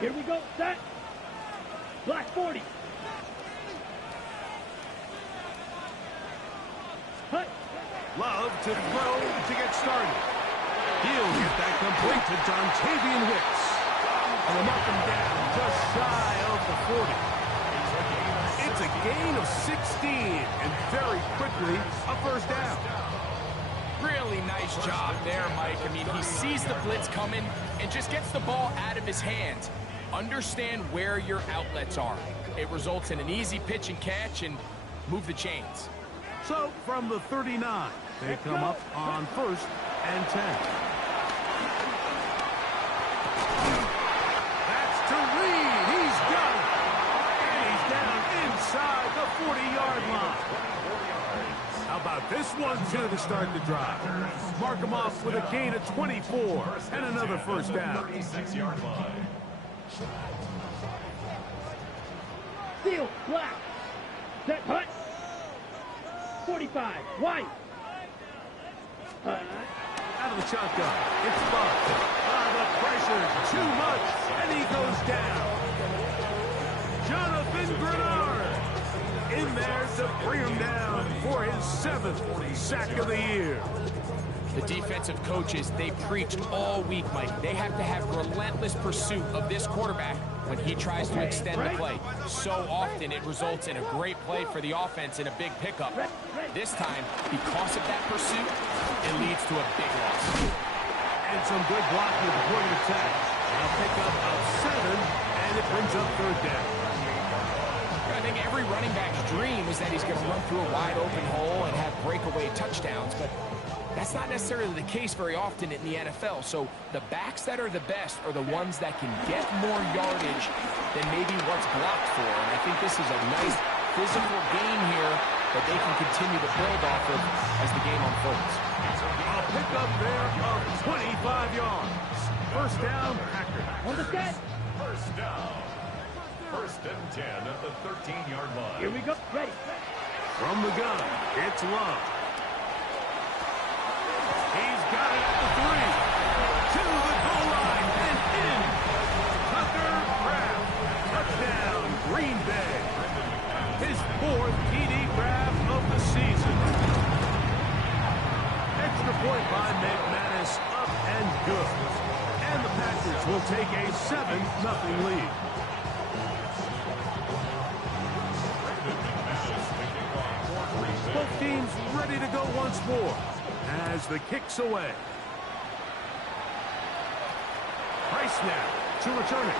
Here we go. Set. Black 40. Hut. Love to throw to get started. He'll get that complete to Jontavian Wicks. And they'll mark him down just shy of the 40. It's a gain of 16, and very quickly, a first down. Really nice job there, Mike. I mean, he sees the blitz coming and just gets the ball out of his hands. Understand where your outlets are. It results in an easy pitch and catch and move the chains. So, from the 39, they come up on 1st and 10. That's to Reed. He's got it. And he's down inside the 40-yard line. How about this one, two, to start the drive? Mark him off with a gain of 24 and another first down. 36-yard line. Steal. Black. Set. Hut. 45. White. Out of the shotgun. It's Buck. The pressure. Too much. And he goes down. Jonathan Grenard in there to bring him down for his 7th sack of the year. The defensive coaches, they preached all week, Mike. They have to have relentless pursuit of this quarterback when he tries to extend the play. So often it results in a great play for the offense and a big pickup. This time, because of that pursuit, it leads to a big loss. And some good blocking before the attack. They'll pick up a 7, and it brings up 3rd down. I think every running back's dream is that he's going to run through a wide open hole and have breakaway touchdowns, but that's not necessarily the case very often in the NFL. So the backs that are the best are the ones that can get more yardage than maybe what's blocked for. And I think this is a nice physical gain here that they can continue to build off of as the game unfolds. A pickup there of 25 yards. First down, Packers. On the set. First down. 1st and 10 at the 13-yard line. Here we go. Ready. From the gun, it's Love. He's got it at the 3. To the goal line and in. Tucker Craft. Touchdown, Green Bay. His 4th TD grab of the season. Extra point by McManus, up and good. And the Packers will take a 7-0 lead. Both teams ready to go once more as the kick's away. Price now to return it.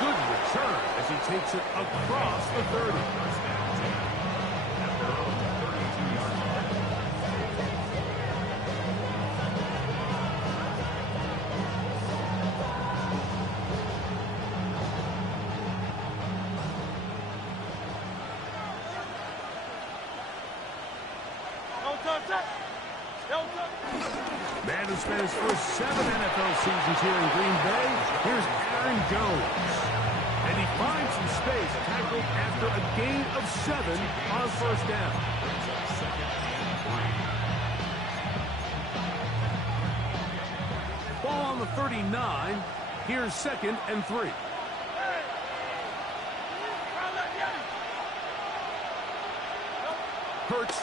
Good return as he takes it across the 30. Madden spent his first 7 NFL seasons here in Green Bay. Here's Aaron Jones. And he finds some space, tackled after a gain of 7 on first down. Ball on the 39. Here's 2nd and 3. Hurts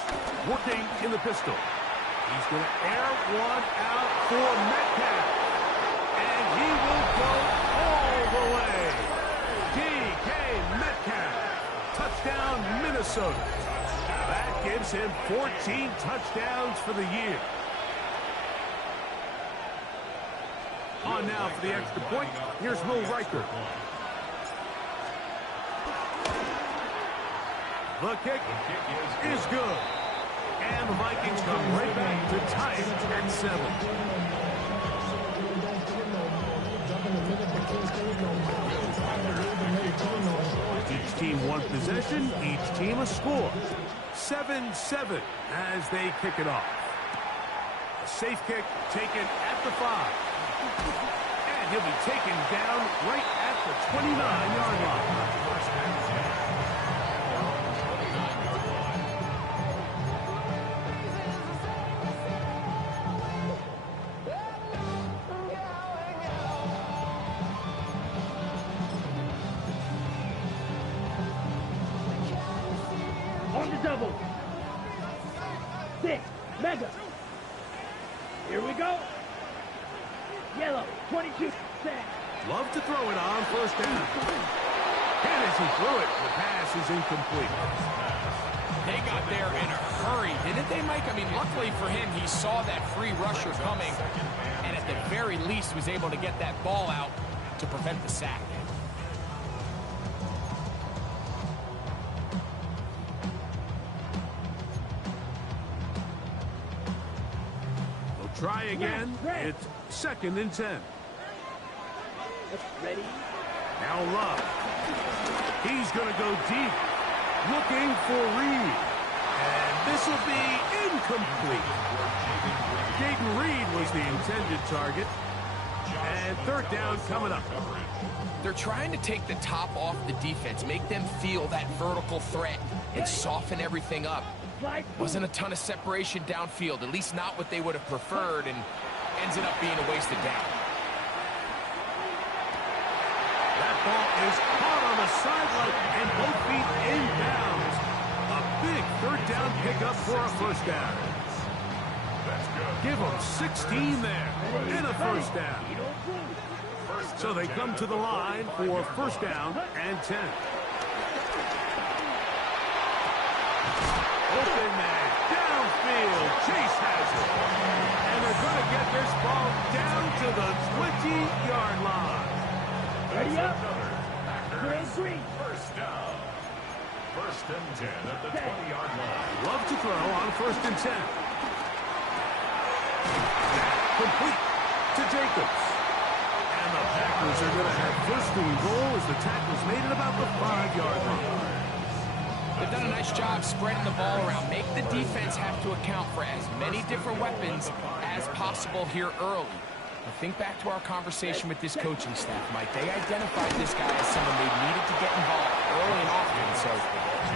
working in the pistol. He's going to air one out for Metcalf. And he will go all the way. DK Metcalf. Touchdown, Minnesota. That gives him 14 touchdowns for the year. On now for the extra point. Here's Will Riker. The kick is good. And the Vikings come right back to tie it at 7. Each team one possession, each team a score. 7-7 as they kick it off. A safe kick taken at the 5. And he'll be taken down right at the 29-yard line. Here we go. Yellow, 22. Set. Love to throw it on first down. And as he threw it, the pass is incomplete. They got there in a hurry, didn't they, Mike? I mean, luckily for him, he saw that free rusher coming, and at the very least was able to get that ball out to prevent the sack. They'll try again. It's 2nd and 10. Ready? Now Love. He's going to go deep, looking for Reed. And this will be incomplete. Jaden Reed was the intended target. And 3rd down coming up. They're trying to take the top off the defense, make them feel that vertical threat, and soften everything up. Wasn't a ton of separation downfield, at least not what they would have preferred, and ends up being a wasted down. That ball is caught on the sideline and both feet inbounds. A big 3rd down pickup for a 1st down. Give them 16 there and a 1st down. So they come to the line for 1st down and 10. Open man, downfield, Chase has it. And they're going to get this ball down to the 20-yard line. Ready up. Green. 1st down. 1st and 10 at the 20-yard line. Love to throw on 1st and 10. Complete to Jacobs. And the Packers are going to have 1st and goal as the tackle's made at about the 5-yard line. They've done a nice job spreading the ball around. Make the defense have to account for as many different weapons as possible here early. Now think back to our conversation with this coaching staff, Mike. They identified this guy as someone they needed to get involved early and often, so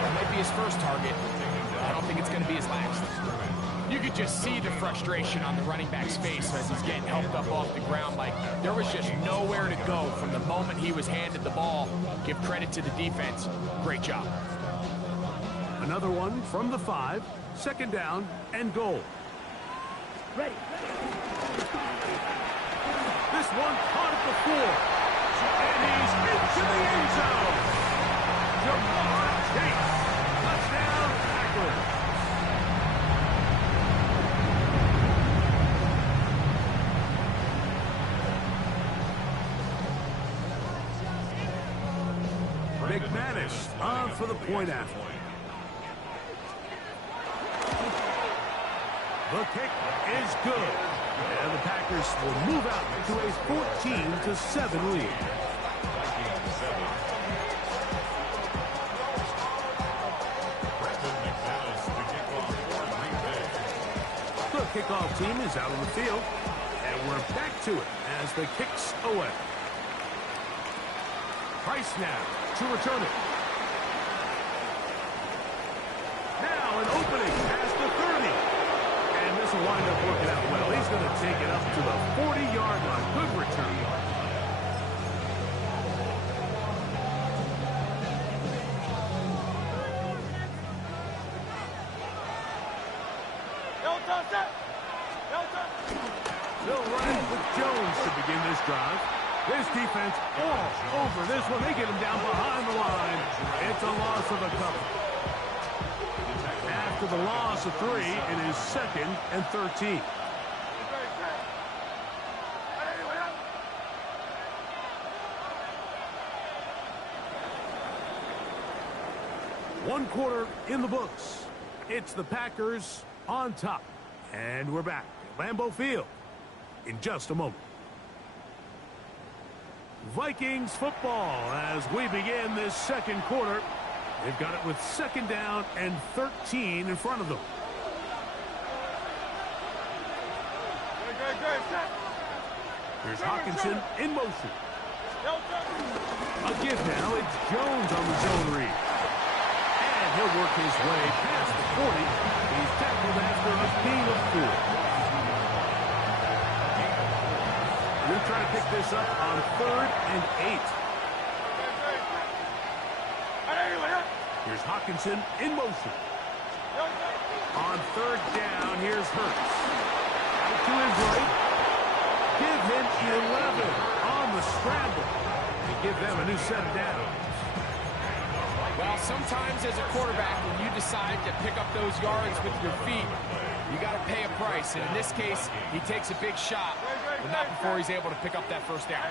that might be his first target. I don't think it's going to be his last. You could just see the frustration on the running back's face as he's getting helped up off the ground. Like, there was just nowhere to go from the moment he was handed the ball. Give credit to the defense. Great job. Another one from the 5, 2nd down and goal. Ready. This one caught at the 4. And he's into the end zone. Jamar Chase. Touchdown, Packers. McManus on for the point after. The kick is good. And the Packers will move out to a 14-7 lead. The kickoff team is out on the field. And we're back to it as the kick's away. Price now to return it. Now an opening past the 30. And this will wind up working out well. He's going to take it up to the 40-yard line. Good return. They'll run it with Jones to begin this drive. This defense all over this one. They get him down behind the line. It's a loss of a couple. After the loss of 3, it is 2nd and 13. One quarter in the books. It's the Packers on top. And we're back at Lambeau Field in just a moment. Vikings football as we begin this 2nd quarter. They've got it with 2nd down and 13 in front of them. Here's Hawkinson in motion. A give now. It's Jones on the zone read. And he'll work his way past the 40. He's tackled after a gain of 4. We'll try to pick this up on 3rd and 8. Here's Hawkinson in motion. On 3rd down, here's Hurts. Out to his 11 on the scramble to give them a new set of downs. Well, sometimes as a quarterback, when you decide to pick up those yards with your feet, you got to pay a price. And in this case, he takes a big shot, but not before he's able to pick up that first down.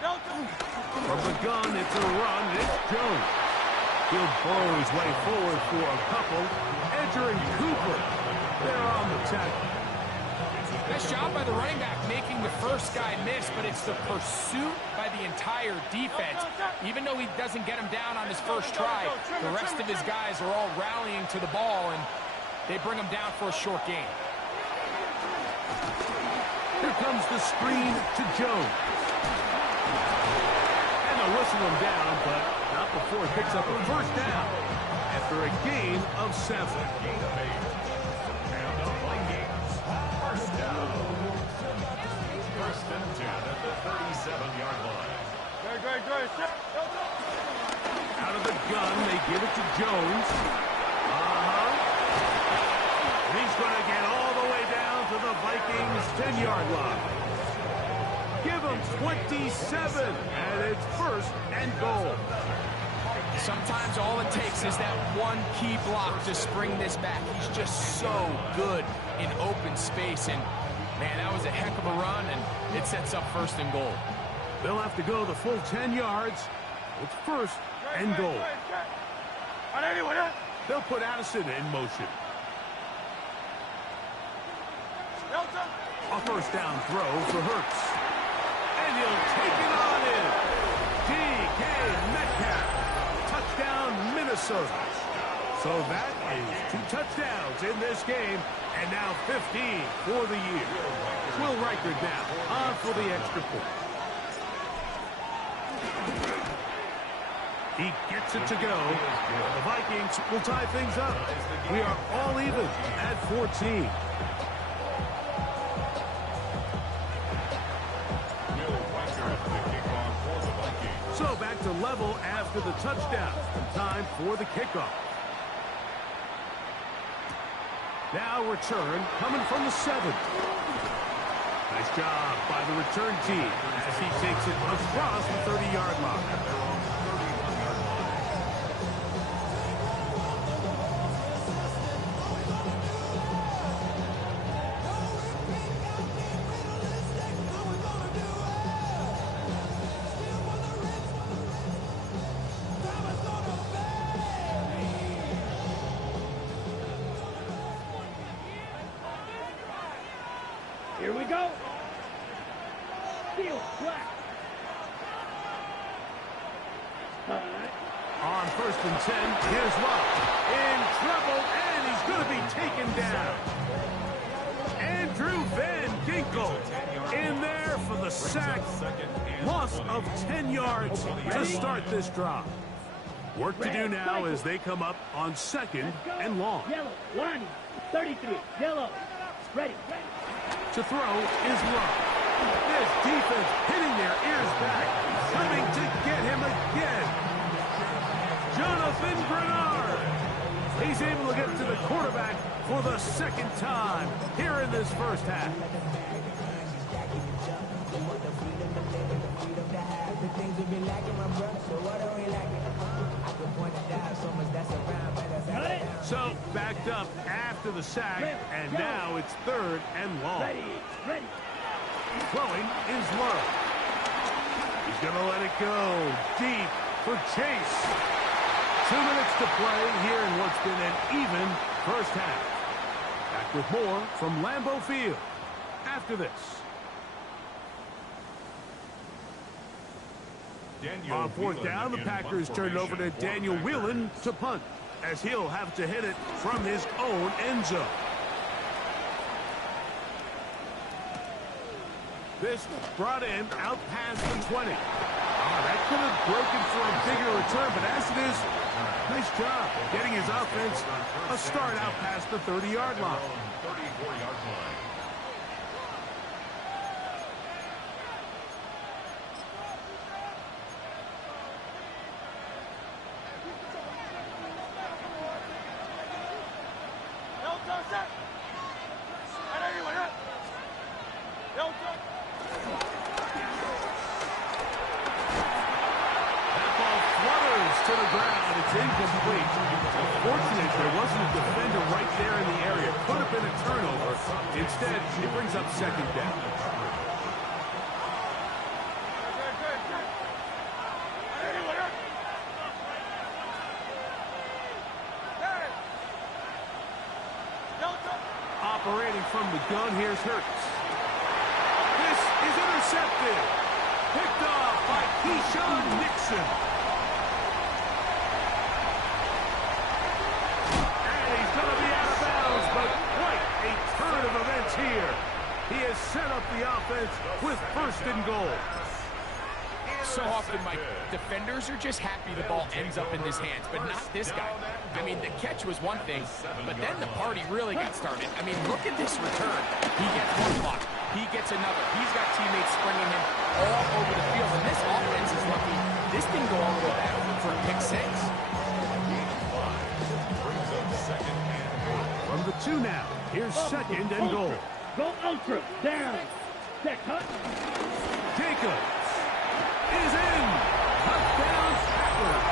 From the gun, it's a run. It's Jones. He'll burrow his way forward for a couple. Edger and Cooper, they're on the tackle. Nice job by the running back making the first guy miss, but it's the pursuit by the entire defense. Even though he doesn't get him down on his first try, the rest of his guys are all rallying to the ball, and they bring him down for a short gain. Here comes the screen to Jones. And they'll whistle him down, but not before he picks up a first down after a gain of 7. First and 10 at the 37-yard line. Out of the gun, they give it to Jones. He's going to get all the way down to the Vikings' 10-yard line. Give him 27, and it's first and goal. Sometimes all it takes is that one key block to spring this back. He's just so good in open space, and man, that was a heck of a run, and it sets up first and goal. They'll have to go the full 10 yards. It's first and goal. They'll put Addison in motion. A first down throw for Hurts. And he'll take it on in. DK Metcalf. Touchdown, Minnesota. So that is 2 touchdowns in this game, and now 15 for the year. Will Riker now on for the extra point. He gets it to go. The Vikings will tie things up. We are all even at 14. So back to level after the touchdown. Time for the kickoff. Now return coming from the 7. Nice job by the return team as he takes it across the 30-yard line. Here we go. Field flat. On first and 10, here's Love. In trouble, and he's going to be taken down. Andrew Van Ginkel in there for the sack. Loss of 10 yards to start this drive. Work to do now as they come up on second and long. Yellow, line, 33, yellow, ready. To throw is Love. This defense hitting their ears back, coming to get him again. Jonathan Grenard. He's able to get to the quarterback for the second time here in this first half. So backed up after the sack, and now it's third and long. Ready. Throwing is Love. He's going to let it go deep for Chase. 2 minutes to play here in what's been an even first half. Back with more from Lambeau Field after this. On fourth down, the Packers turn it over to Daniel Whelan to punt, as he'll have to hit it from his own end zone. This brought in out past the 20. That could have broken for a bigger return, but as it is, nice job getting his offense a start out past the 30-yard line. 34-yard line. incomplete. Fortunate there wasn't a defender right there in the area. Could have been a turnover. Instead, it brings up second down. Operating from the gun, here's Hurts. This is intercepted. Picked off by Keyshawn Nixon. And he's going to be out of bounds, but quite a turn of events here. He has set up the offense with first and goal. So often, Mike, defenders are just happy the ball ends up in his hands, but not this guy. I mean, the catch was one thing, but then the party really got started. I mean, look at this return. He gets one block. He gets another. He's got teammates springing him all over the field, and this offense is lucky. This didn't go all the way back for a pick six. From the 2 now, here's second and goal. Go ultra. Down. Set cut. Jacobs is in. Touchdown Packers.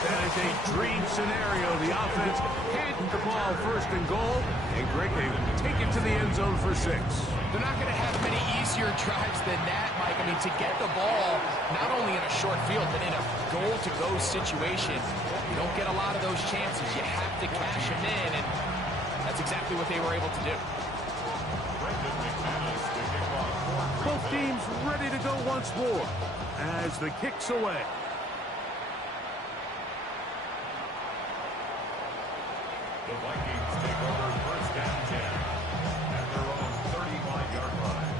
That is a dream scenario. The offense hit the ball first and goal. And Greg, they take it to the end zone for 6. They're not going to have many easier drives than that, Mike. I mean, to get the ball not only in a short field, but in a goal-to-go situation, you don't get a lot of those chances. You have to cash them in, and that's exactly what they were able to do. Both teams ready to go once more as the kick's away. The Vikings take over first and 10 at their own 35-yard line.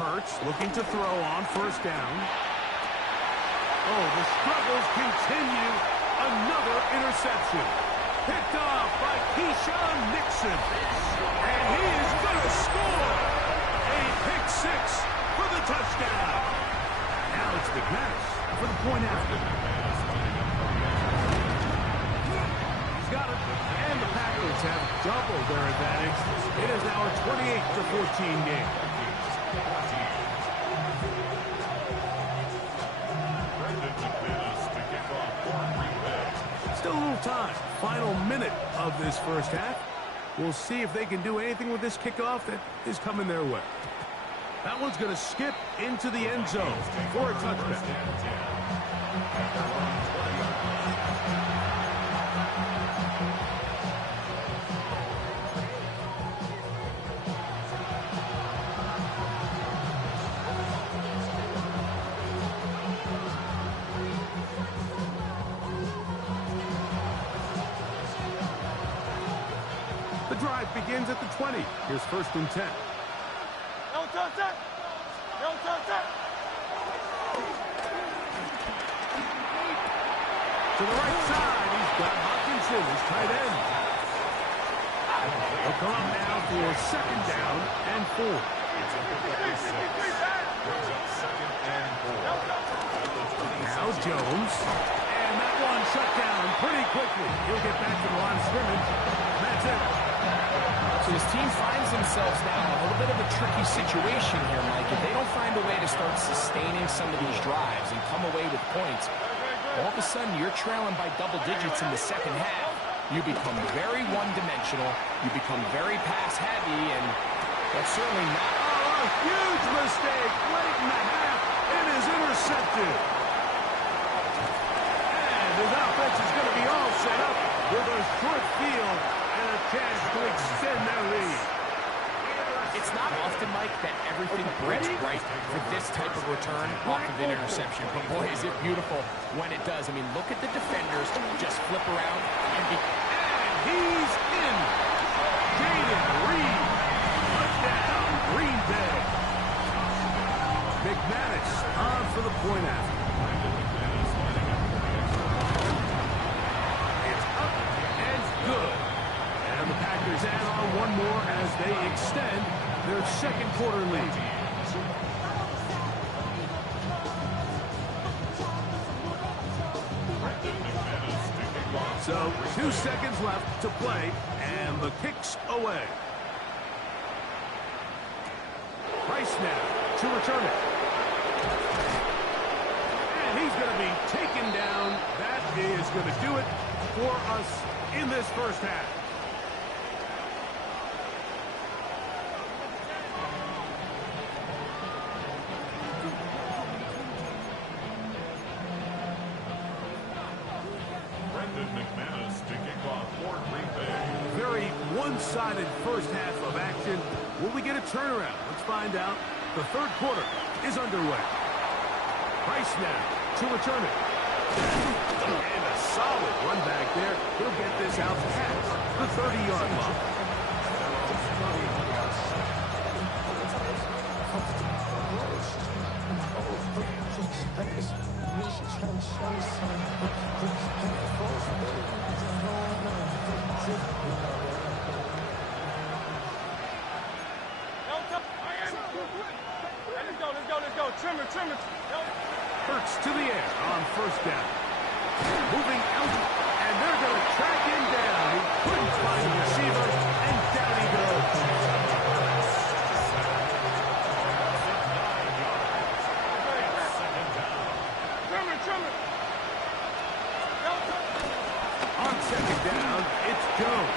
Hurts looking to throw on first down. Oh, the struggles continue. Another interception. Picked off by Keyshawn Nixon. And he is going to score. A pick six for the touchdown. Now it's McManus for the point after. He's got it. And the Packers have doubled their advantage. It is now a 28-14 game. Still a little time. Final minute of this first half. We'll see if they can do anything with this kickoff that is coming their way. That one's going to skip into the end zone for a touchdown. The drive begins at the 20. Here's first and 10. To the right side, he's got Hopkinson, his tight end. They'll come up now for second down and 4. Now Jones. And that one shut down pretty quickly. He'll get back to the line of scrimmage. That's it. So his team finds themselves now in a little bit of a tricky situation here, Mike. If they don't find a way to start sustaining some of these drives and come away with points, all of a sudden you're trailing by double digits in the second half. You become very one-dimensional. You become very pass-heavy, and that's certainly not... Oh, a huge mistake late in the half. It is intercepted. And his offense is going to be all set up with a short field and a chance to extend their lead. It's not often, Mike, that everything breaks right for this type of return off of an interception. But boy, is it beautiful when it does. I mean, look at the defenders just flip around and he's in. Jaden Reed. Touchdown, Green Bay. McManus on for the point after. It's up and good. And the Packers add on one more as they extend their second quarter lead. go. 2 seconds left to play, and the kick's away. Price now to return it. And he's going to be taken down. That is going to do it for us in this first half. Very one-sided first half of action. Will we get a turnaround? Let's find out. The third quarter is underway. Price now to return it. And a solid run back there. He'll get this out past the 30-yard line. Let's go. Trimmer. Hurts to the air on first down. Moving out, and they're going to track him down. He couldn't find the receiver, and down he goes. Trimmer. On second down, it's Jones.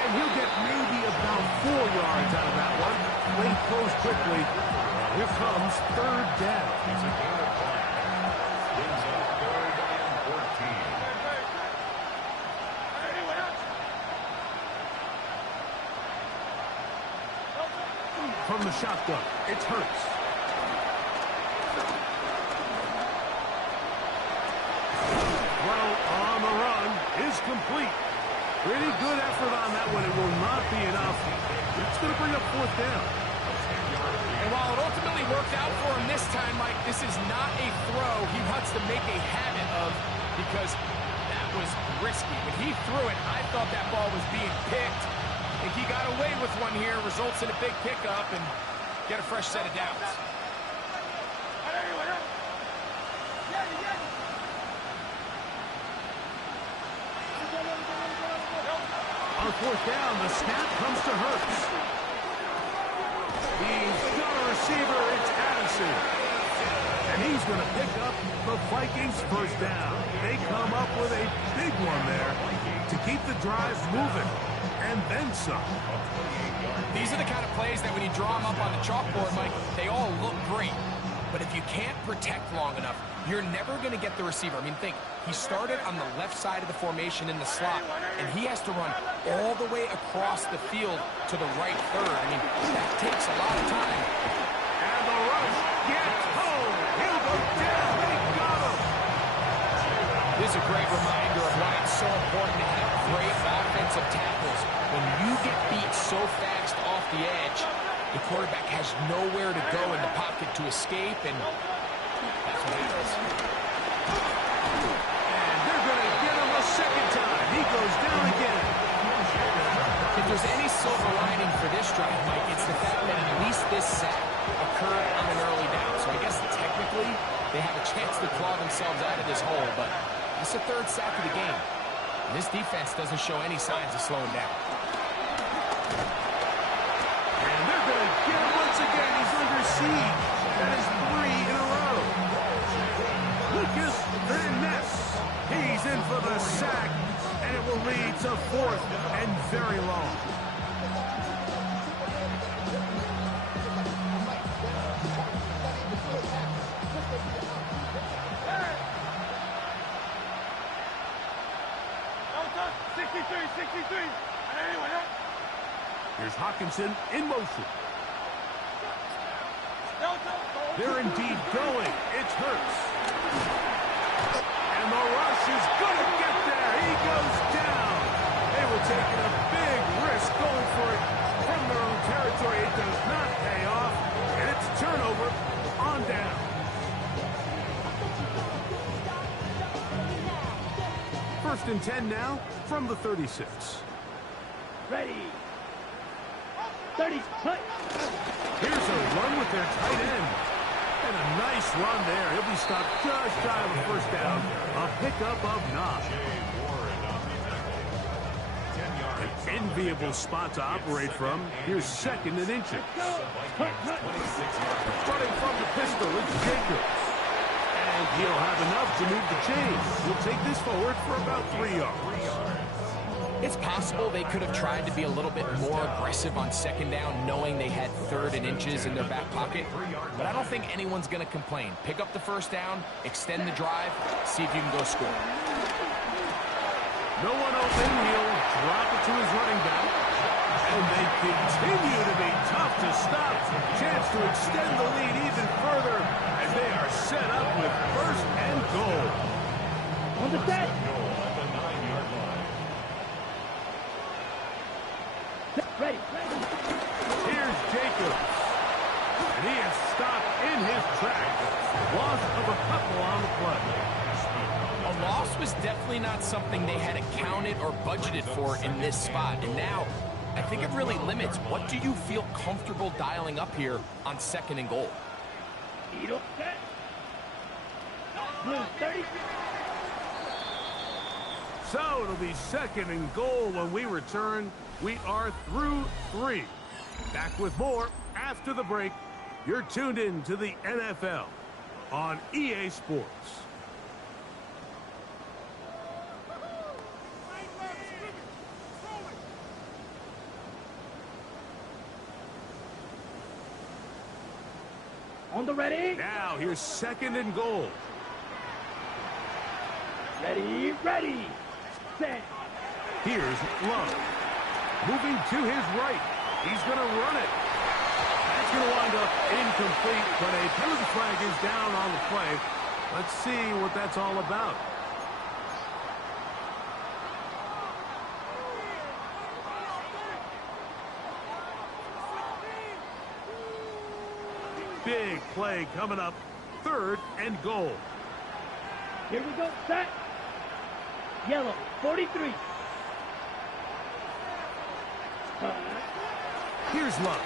And he'll get maybe about 4 yards out of that one. Lane closed quickly. Here comes third down. He's a gain of 5. Brings up 3rd and 14. From the shotgun, it's Hurts. Well, on the run is complete. Pretty good effort on that one. It will not be enough. It's going to bring up fourth down. And while it ultimately worked out for him this time, Mike, this is not a throw he wants to make a habit of because that was risky. When he threw it, I thought that ball was being picked. I think he got away with one here, results in a big pickup, and get a fresh set of downs. On fourth down, the snap comes to Hurts. He's got a receiver, it's Addison. And he's going to pick up the Vikings first down. They come up with a big one there to keep the drive moving. And then some. These are the kind of plays that when you draw them up on the chalkboard, Mike, they all look great. But if you can't protect long enough, you're never going to get the receiver. I mean, think, he started on the left side of the formation in the slot, and he has to run all the way across the field to the right third. I mean, that takes a lot of time. And the rush gets home. He'll go down. They got him. This is a great reminder of why it's so important to have great offensive tackles. When you get beat so fast off the edge, the quarterback has nowhere to go in the pocket to escape, and that's what happens. And they're going to get him a second time. He goes down again. If there's any silver lining for this drive, Mike, it's the fact that at least this sack occurred on an early down. So I guess technically they have a chance to claw themselves out of this hole, but it's the third sack of the game. And this defense doesn't show any signs of slowing down. And they're going to get him once again. He's under siege. That is 3 in a row. Lucas Van Ness. He's in for the sack, and it will lead to fourth and very long. Here's Hawkinson in motion. They're indeed going. It's Hurts. And the rush is going to get there. He goes down. They were taking a big risk going for it from their own territory. It does not pay off. And it's a turnover on down. First and 10 now from the 36. Ready. 30, put. Here's a run with their tight end. And a nice run there. He'll be stopped just shy of a first down. A pickup of 9. enviable spot to operate from. Here's second and inches. Starting from the pistol, it's Jacobs. And he'll have enough to move the chains. He'll take this forward for about 3 yards. It's possible they could have tried to be a little bit more aggressive on second down, knowing they had third and inches in their back pocket. But I don't think anyone's going to complain. Pick up the first down, extend the drive, see if you can go score. No one open. He'll drop it to his running back. And they continue to be tough to stop. Chance to extend the lead even further as they are set up with first and goal. On the set. Ready. Here's Jacobs. And he is stopped in his tracks. Loss of a couple on the play. A loss was definitely not something they had accounted or budgeted for in this spot. And now, I think it really limits what do you feel comfortable dialing up here on second and goal. Set. Blue 30. So it'll be second and goal when we return. We are through 3. Back with more after the break. You're tuned in to the NFL on EA Sports. On the ready. Now here's second and goal. Ready. Set. Here's Love. Moving to his right. He's going to run it. That's going to wind up incomplete, but a penalty flag is down on the play. Let's see what that's all about. Big play coming up. Third and goal. Here we go. Set. Yellow 43. Here's Love.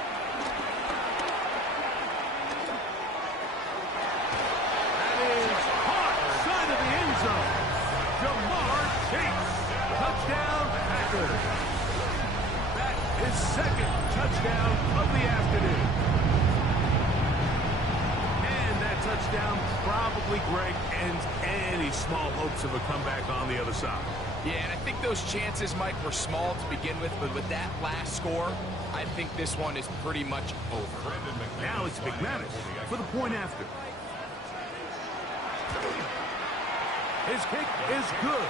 That is caught. Side of the end zone. Jamar Chase. Touchdown, Packers. That is second touchdown of the afternoon. And that touchdown probably, Greg, ends any small hopes of a comeback on the other side. Yeah, and I think those chances, Mike, were small to begin with, but with that last score, I think this one is pretty much over. Now it's McManus for the point after. His kick is good,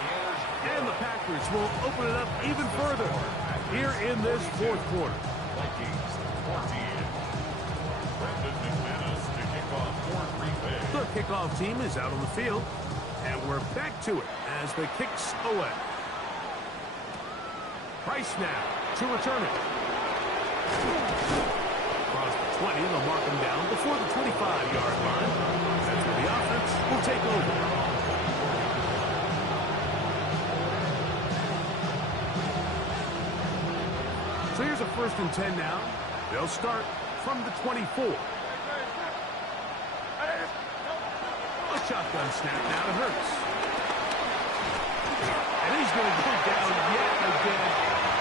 and the Packers will open it up even further here in this fourth quarter. The kickoff team is out on the field, and we're back to it as the kick's away. Price now to return it. Across the 20, they'll mark him down before the 25-yard line. That's where the offense will take over. So here's a 1st and 10 now. They'll start from the 24. A shotgun snap now to Hurts. And he's going to go down yet again.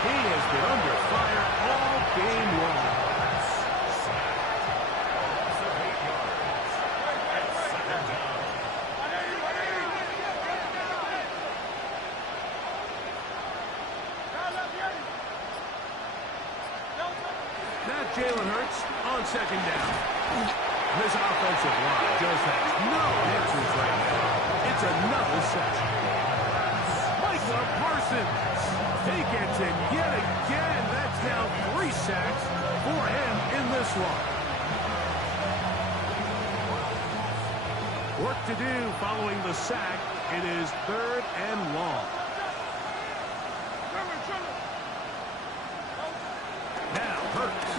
He has been under fire all game long. Now Jalen Hurts on second down. This offensive line just has no answers right now. It's another sack. Micah Parsons. He gets it yet again. That's now 3 sacks for him in this one. Work to do following the sack. It is 3rd and long. Now Hurts.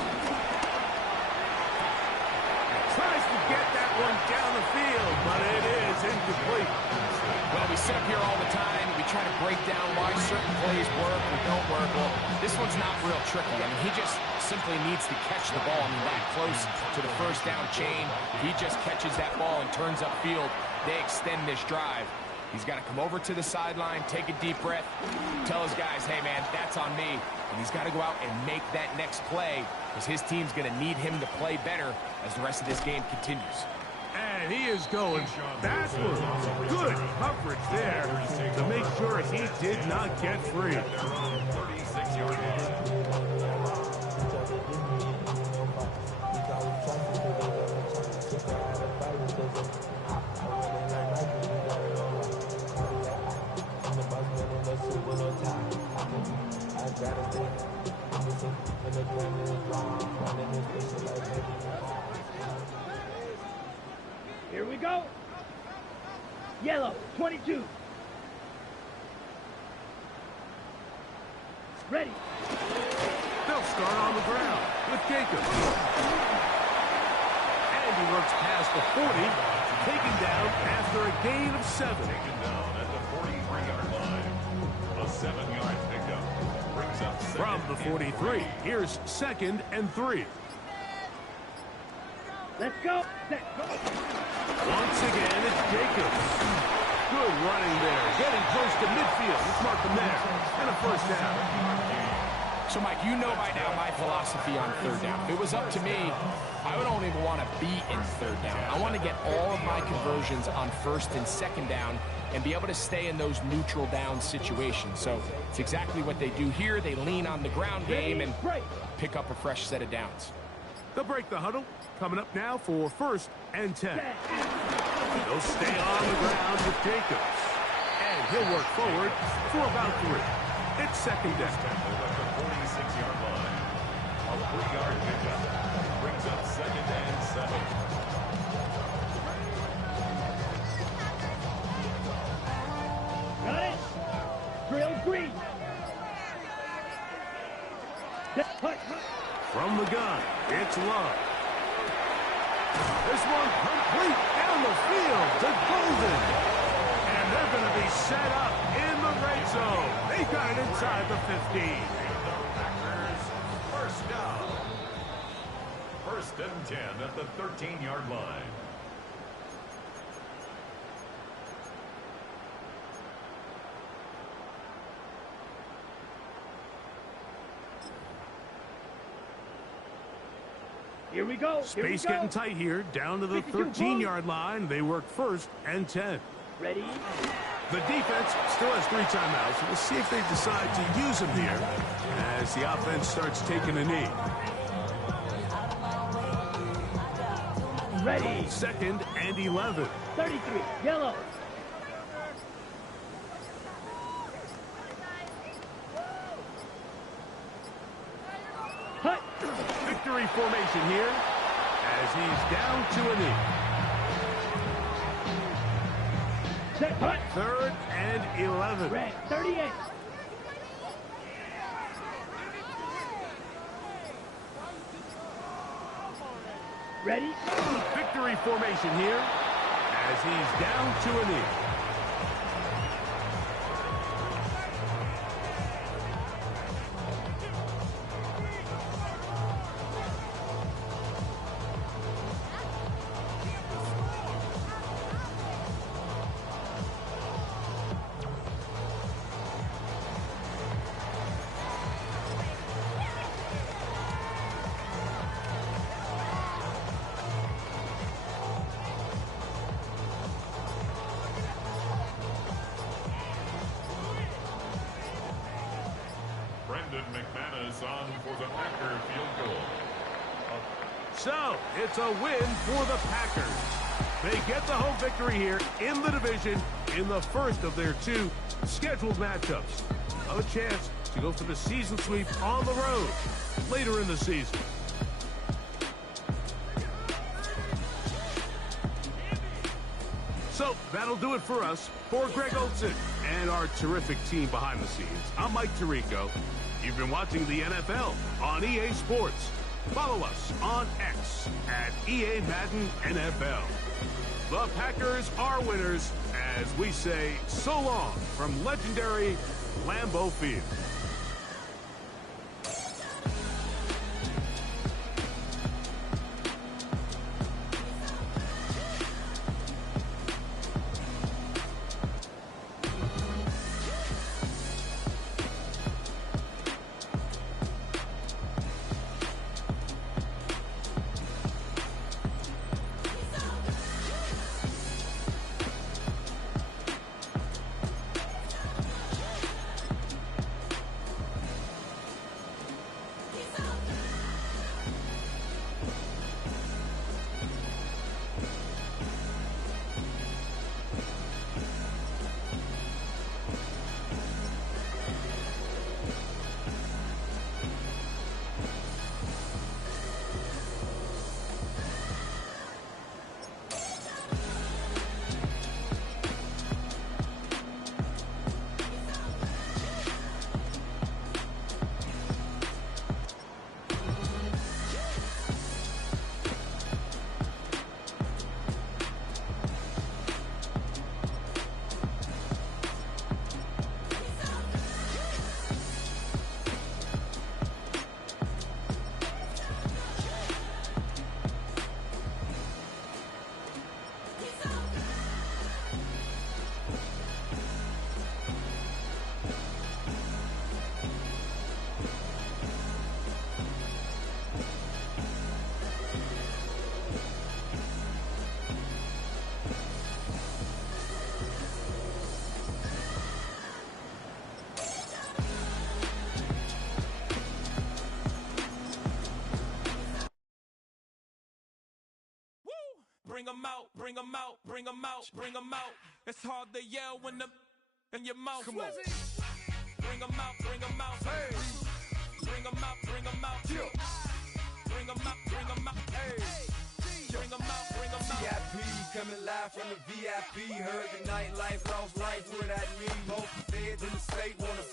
Tries to get that one down the field, but it is incomplete. Well, we sit up here all the time, and we try to break down why certain plays work or don't work. Well, this one's not real tricky. I mean, he just simply needs to catch the ball. I mean, that close to the first down chain. He just catches that ball and turns upfield. They extend this drive. He's got to come over to the sideline, take a deep breath, tell his guys, hey, man, that's on me. And he's got to go out and make that next play because his team's going to need him to play better as the rest of this game continues. And he is going backwards. Good coverage there to make sure he did not get free. 36-yard line. Here we go. Yellow, 22. Ready. They'll start on the ground with Jacobs. And he works past the 40, taken down after a gain of 7. Taken down at the 43-yard line. A 7-yard pickup. Brings up From the 43, here's 2nd and 3. Let's go. Set, go. Once again, it's Jacobs. Good running there. Getting close to midfield. Let's mark him there. And a first down. So, Mike, you know by now my philosophy on third down. If it was up to me, I would only want to be in third down. I want to get all of my conversions on 1st and 2nd down and be able to stay in those neutral down situations. So it's exactly what they do here. They lean on the ground game and pick up a fresh set of downs. They'll break the huddle. Coming up now for 1st and 10. They'll stay on the ground with Jacobs. And he'll work forward for about 3. It's 2nd down. At the 46-yard line. A 3-yard pickup. Brings up 2nd and 7. Got it. Drill green. From the gun, it's Love. This one complete down the field to Golden. And they're going to be set up in the red zone. They got it inside the 15. The Packers, first down. 1st and 10 at the 13-yard line. Here we go. Space getting tight here. Down to the 13-yard line. They work 1st and 10. Ready. The defense still has 3 timeouts. We'll see if they decide to use them here as the offense starts taking a knee. Ready. 2nd and 11. 33. Yellow. Hut. Victory formation here as he's down to a knee. Set. Hut. 3rd and 11. Red. 38. Ready. Victory formation here as he's down to a knee. On for the Packer field goal. So, it's a win for the Packers. They get the home victory here in the division in the first of their 2 scheduled matchups. A chance to go for the season sweep on the road later in the season. So, that'll do it for us. For Greg Olson and our terrific team behind the scenes, I'm Mike Tirico. You've been watching the NFL on EA Sports. Follow us on X at EA Madden NFL. The Packers are winners as we say so long from legendary Lambeau Field. bring 'em out, bring 'em out, bring 'em out, bring 'em out. It's hard to yell when the in your mouth. Come on. Bring 'em out, bring 'em out. Hey. Bring 'em out, bring 'em out. Yeah. Bring 'em out, bring 'em out. Hey. Bring 'em out, bring 'em out. VIP, coming live from the VIP. Heard the nightlife, lost life without me. Both feds in the state wanna see